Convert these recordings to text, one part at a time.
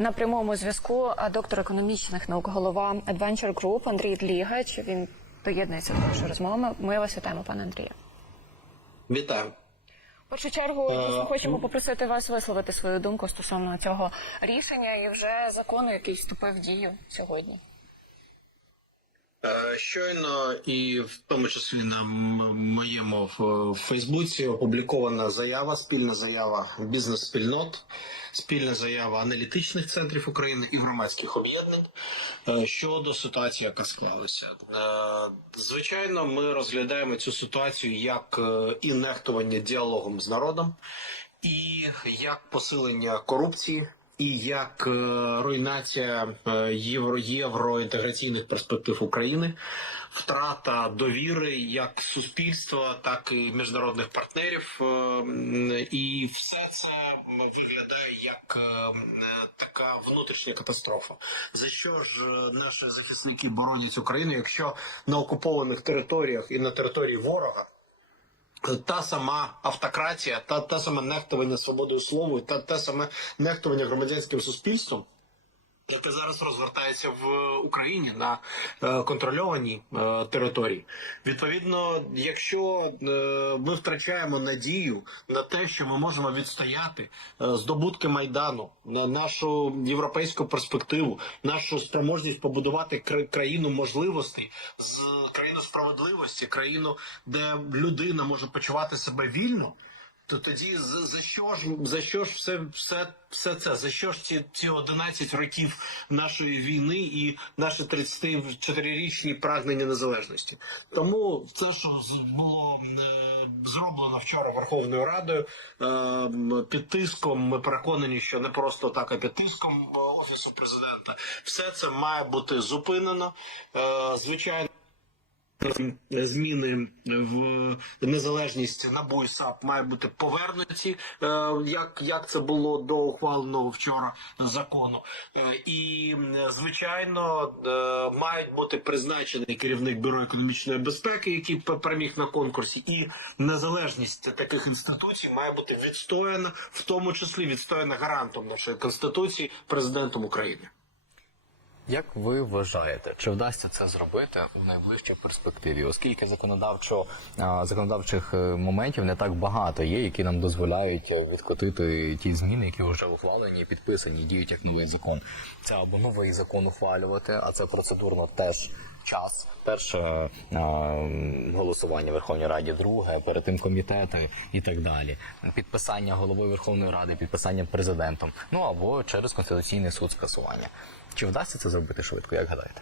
На прямому зв'язку доктор економічних наук, голова Adventure Group Андрій Длігач. Він доєднується до нашої розмови. Ми вас вітаємо, пане Андрію. Вітаю. В першу чергу ми хочемо попросити вас висловити свою думку стосовно цього рішення і вже закону, який вступив в дію сьогодні. Е, Щойно і в тому числі на моєму в Фейсбуці опублікована заява, спільна заява бізнес-спільнот, спільна заява аналітичних центрів України і громадських об'єднань е, щодо ситуації, яка склалася. Е, Звичайно, ми розглядаємо цю ситуацію як е, і нехтування діалогом з народом, і як посилення корупції. І як е, руйнація е, євро євроінтеграційних перспектив України, втрата довіри як суспільства, так і міжнародних партнерів, е, і все це виглядає як така внутрішня катастрофа. За що ж наші захисники боронять Україну, якщо на окупованих територіях і на території ворога та сама автократія, та та саме нехтування свободою слова, та те саме нехтування громадянським суспільством, яке зараз розгортається в Україні на е, контрольованій е, території. Відповідно, якщо е, ми втрачаємо надію на те, що ми можемо відстояти здобутки майдану, на нашу європейську перспективу, нашу спроможність побудувати кра- країну можливостей, країну справедливості, країну, де людина може почувати себе вільно. То тоді за, за що ж за що ж все, все, все це? За що ж ці, ці 11 років нашої війни і наші 34-річні прагнення незалежності? Тому це, що було е, зроблено вчора Верховною Радою е, під тиском, ми переконані, що не просто так, а під тиском е, офісу президента, все це має бути зупинено. Е, звичайно. Зміни в незалежність НАБУ і САП має бути повернуті, е, як, як це було до ухваленого вчора закону. Е, І звичайно е, мають бути призначений керівник бюро економічної безпеки, який переміг на конкурсі, і незалежність таких інституцій має бути відстояна, в тому числі відстояна гарантом нашої конституції, президентом України. Як ви вважаєте, чи вдасться це зробити в найближчій перспективі, оскільки законодавчо законодавчих е, моментів не так багато є, які нам дозволяють е, відкотити ті зміни, які вже ухвалені, підписані, діють як новий закон. Це або новий закон ухвалювати, а це процедурно теж час. Перше голосування в Верховній Раді, друге, перед тим комітети і так далі. Підписання головою Верховної Ради, підписання президентом, ну або через конституційний суд скасування. Чи вдасться це зробити швидко, як гадаєте?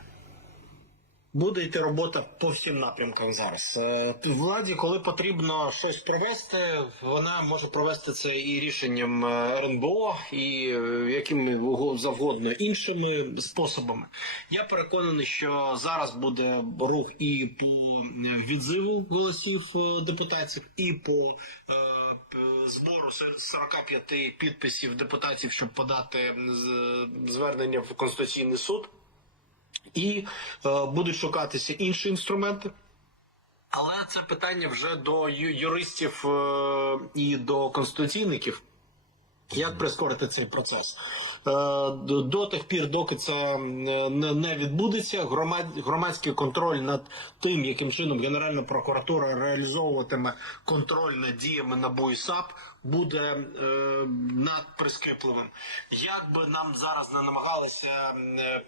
Буде йти робота по всім напрямкам зараз. Е, Владі, коли потрібно щось провести, вона може провести це і рішенням е, РНБО, і е, якими завгодно іншими способами. Я переконаний, що зараз буде рух і по відзиву голосів депутатів, і по е, збору сер- 45 підписів депутатів, щоб подати звернення в Конституційний суд і е, будуть шукатися інші інструменти. Але це питання вже до юристів е, і до конституційників. Як прискорити цей процес? Е, до, тих пір, доки це не, відбудеться, громадський контроль над тим, яким чином Генеральна прокуратура реалізовуватиме контроль над діями НАБУ і САП, буде е, надприскіпливим. Як би нам зараз не намагалися е,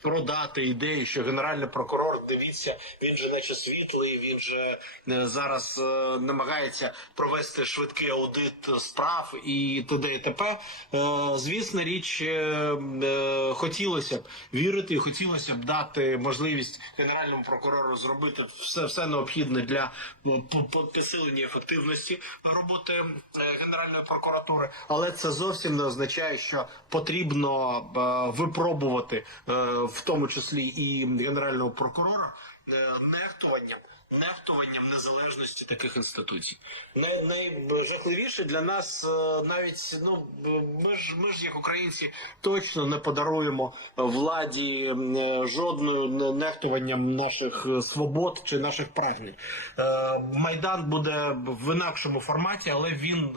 продати ідею, що генеральний прокурор, дивіться, він же наче світлий, він же е, зараз е, намагається провести швидкий аудит справ і т.д. і т.п. Е, звісна річ, е, е, хотілося б вірити, і хотілося б дати можливість генеральному прокурору зробити все, все необхідне для е, по- по- посилення ефективності роботи е, генеральної прокуратури, але це зовсім не означає, що потрібно е, випробувати, е, в тому числі і генерального прокурора, е, нехтуванням нехтуванням незалежності таких інституцій. Най, найжахливіше для нас е, навіть ну ми ж ми ж як українці точно не подаруємо владі е, жодною нехтуванням наших е, свобод чи наших прагнень. Майдан буде в інакшому форматі, але він,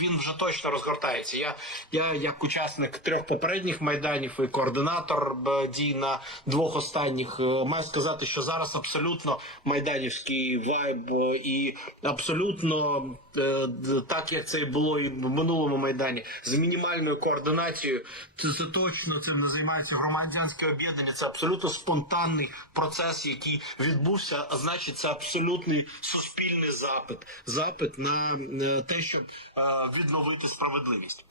він вже точно розгортається. Я, я як учасник трьох попередніх майданів і координатор дій на двох останніх маю сказати, що зараз абсолютно майданівський вайб і абсолютно е, так, як це було і в минулому майдані, з мінімальною координацією. Це, це точно цим не займається громадянське об'єднання. Це абсолютно спонтанний процес, який відбувся. А значить, це абсолютний суспільний запит. Запит на те, щоб е, відновити справедливість.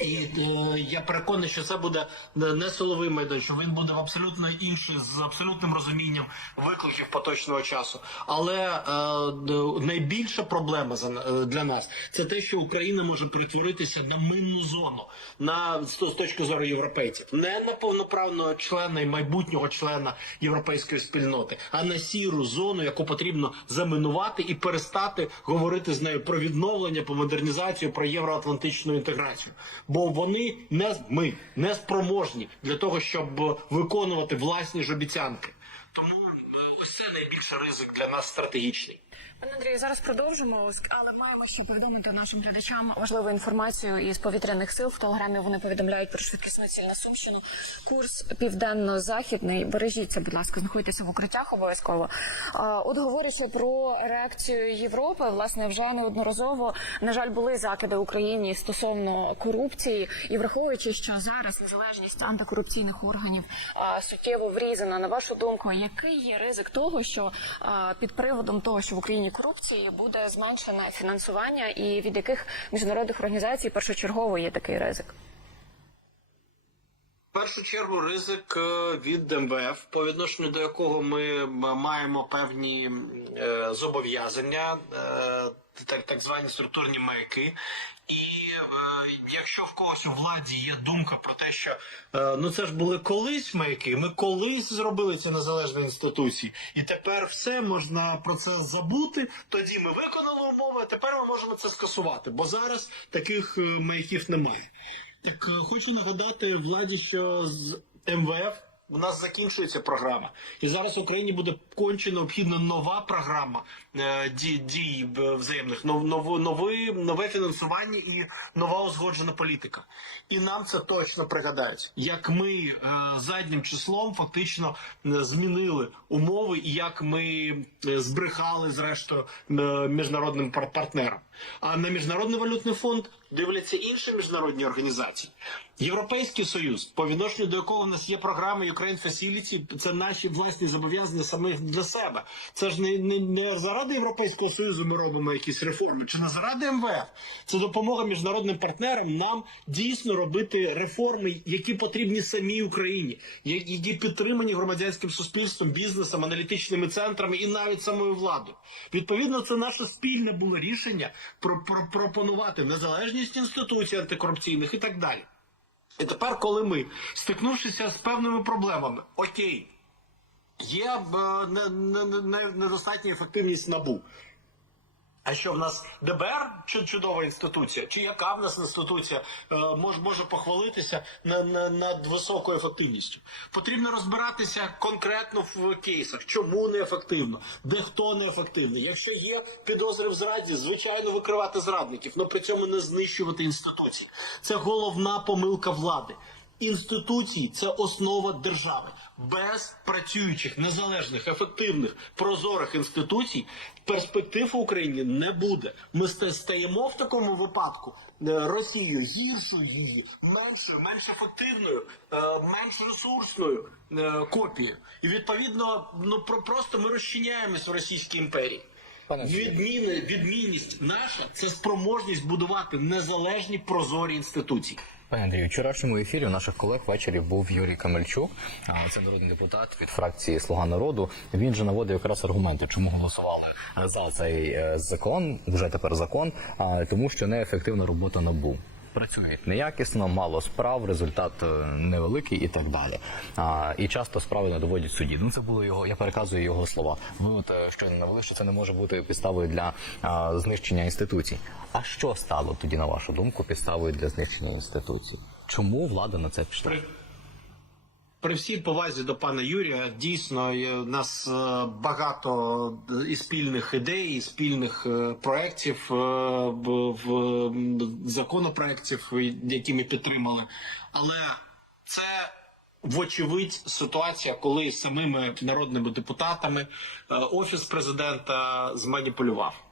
І е, я переконаний, що це буде не не силовий майдан, що він буде в абсолютно інший, з абсолютним розумінням викликів поточного часу. Але е, найбільша проблема за е, для нас це те, що Україна може перетворитися на минну зону на з, з точки зору європейців, не на повноправного члена і майбутнього члена європейської спільноти, а на сіру зону, яку потрібно заминувати і перестати говорити з нею про відновлення, про модернізацію, про євроатлантичну інтеграцію. Бо вони не ми не спроможні для того, щоб е, виконувати власні ж обіцянки. Тому е, ось це найбільший ризик для нас стратегічний. Пане Андрію, зараз продовжимо, але маємо ще повідомити нашим глядачам важливу інформацію із повітряних сил. В телеграмі вони повідомляють про швидкісну ціль на Сумщину. Курс південно-західний. Бережіться, будь ласка, знаходьтеся в укриттях обов'язково. От говорячи про реакцію Європи, власне, вже неодноразово на жаль були закиди Україні стосовно корупції, і враховуючи, що зараз незалежність антикорупційних органів суттєво врізана. На вашу думку, який є ризик того, що під приводом того, що в Україні корупції буде зменшене фінансування, і від яких міжнародних організацій першочергово є такий ризик? В першу чергу ризик е, від МВФ, по відношенню до якого ми маємо певні е, зобов'язання, е, так, так звані структурні маяки. І якщо в когось у владі є думка про те, що ну це ж були колись маяки, ми колись зробили ці незалежні інституції, і тепер все можна про це забути. Тоді ми виконали умови, тепер ми можемо це скасувати, бо зараз таких маяків немає. Так е, хочу нагадати владі, що з МВФ у нас закінчується програма, і зараз Україні буде конче необхідна нова програма е, дій, дій взаємних, нов, нов, нови, нове фінансування і нова узгоджена політика. І нам це точно пригадають, як ми е, заднім числом фактично е, змінили умови, і як ми збрехали зрештою міжнародним пар- партнерам. А на міжнародний валютний фонд дивляться інші міжнародні організації. Європейський союз, по відношенню до якого в нас є програма Ukraine Facility, це наші власні зобов'язання самих для себе. Це ж не, не, не заради Європейського союзу ми робимо якісь реформи, чи не заради МВФ. Це допомога міжнародним партнерам нам дійсно робити реформи, які потрібні самій Україні, які підтримані громадянським суспільством, бізнесом, аналітичними центрами і навіть самою владою. Відповідно, це наше спільне було рішення про, про пропонувати незалежність інституцій антикорупційних і так далі. І тепер, коли ми, стикнувшися з певними проблемами, окей, є е, не- не- не- не- недостатня ефективність набу. А що в нас ДБР чи чудова інституція? Чи яка в нас інституція е, може, може похвалитися на, на, над високою ефективністю? Потрібно розбиратися конкретно в кейсах, чому неефективно, де хто неефективний. Якщо є підозри в зраді, звичайно, викривати зрадників, але при цьому не знищувати інституції. Це головна помилка влади. Інституції це основа держави. Без працюючих, незалежних, ефективних, прозорих інституцій перспектив в Україні не буде. Ми стаємо в такому випадку е, Росією гіршою її, меншою, менш ефективною, е, менш ресурсною е, копією. І відповідно, ну про просто ми розчиняємось в Російській імперії. Відміни, відмінність наша це спроможність будувати незалежні прозорі інституції. Пане Андрію, вчорашньому ефірі у наших колег ввечері був Юрій Камельчук, це народний депутат від фракції Слуга народу. Він же наводив якраз аргументи, чому голосували за цей е, закон, вже тепер закон, тому що неефективна робота набу. Працюють неякісно, мало справ, результат е, невеликий і так далі. А, і часто справи не доводять судді. Ну це було його. Я переказую його слова. Ви от е, щойно навели, що це не може бути підставою для а, знищення інституцій. А що стало тоді, на вашу думку, підставою для знищення інституцій? Чому влада на це пішла? При, всій повазі до пана Юрія, дійсно, у нас е, багато і спільних ідей, і спільних е, проєктів, е, законопроєктів, які ми підтримали. Але це. Вочевидь, ситуація, коли самими народними депутатами е, офіс президента зманіпулював.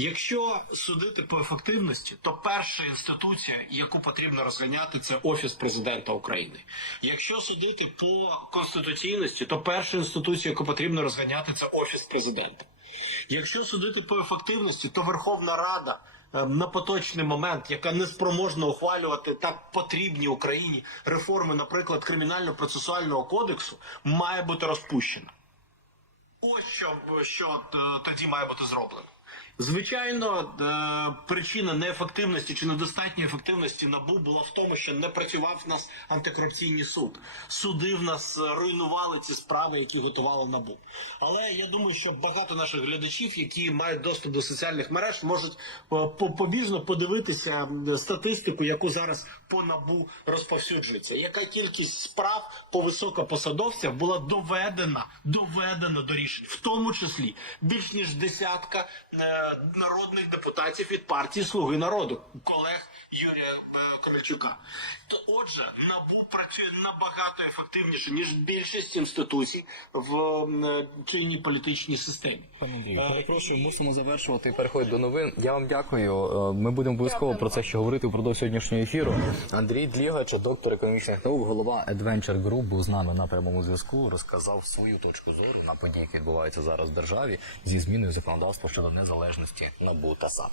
Якщо судити по ефективності, то перша інституція, яку потрібно розганяти, це офіс президента України. Якщо судити по конституційності, то перша інституція, яку потрібно розганяти, це офіс президента. Якщо судити по ефективності, то Верховна Рада е, на поточний момент, яка не спроможна ухвалювати так потрібні Україні реформи, наприклад, кримінально-процесуального кодексу, має бути розпущена. Ось що, що е, тоді має бути зроблено. Звичайно, е, причина неефективності чи недостатньої ефективності набу була в тому, що не працював в нас антикорупційний суд. Суди в нас руйнували ці справи, які готувало набу. Але я думаю, що багато наших глядачів, які мають доступ до соціальних мереж, можуть е, побіжно подивитися статистику, яку зараз по набу розповсюджується. Яка кількість справ по високопосадовцях була доведена, доведена до рішень, в тому числі більш ніж десятка е, народних депутатів від партії Слуги народу, колег Юрія е, Комельчука. То отже, набу працює набагато ефективніше ніж більшість інституцій в е, чинній політичній системі. Пане Андрію, перепрошую, мусимо завершувати і переходити до новин. Я вам дякую. Е, Ми будемо обов'язково про це ще говорити впродовж сьогоднішнього ефіру. Андрій Длігач, доктор економічних наук, голова Adventure Group, був з нами на прямому зв'язку. Розказав свою точку зору на події, які відбуваються зараз в державі зі зміною законодавства щодо незалежності НАБУ та САП.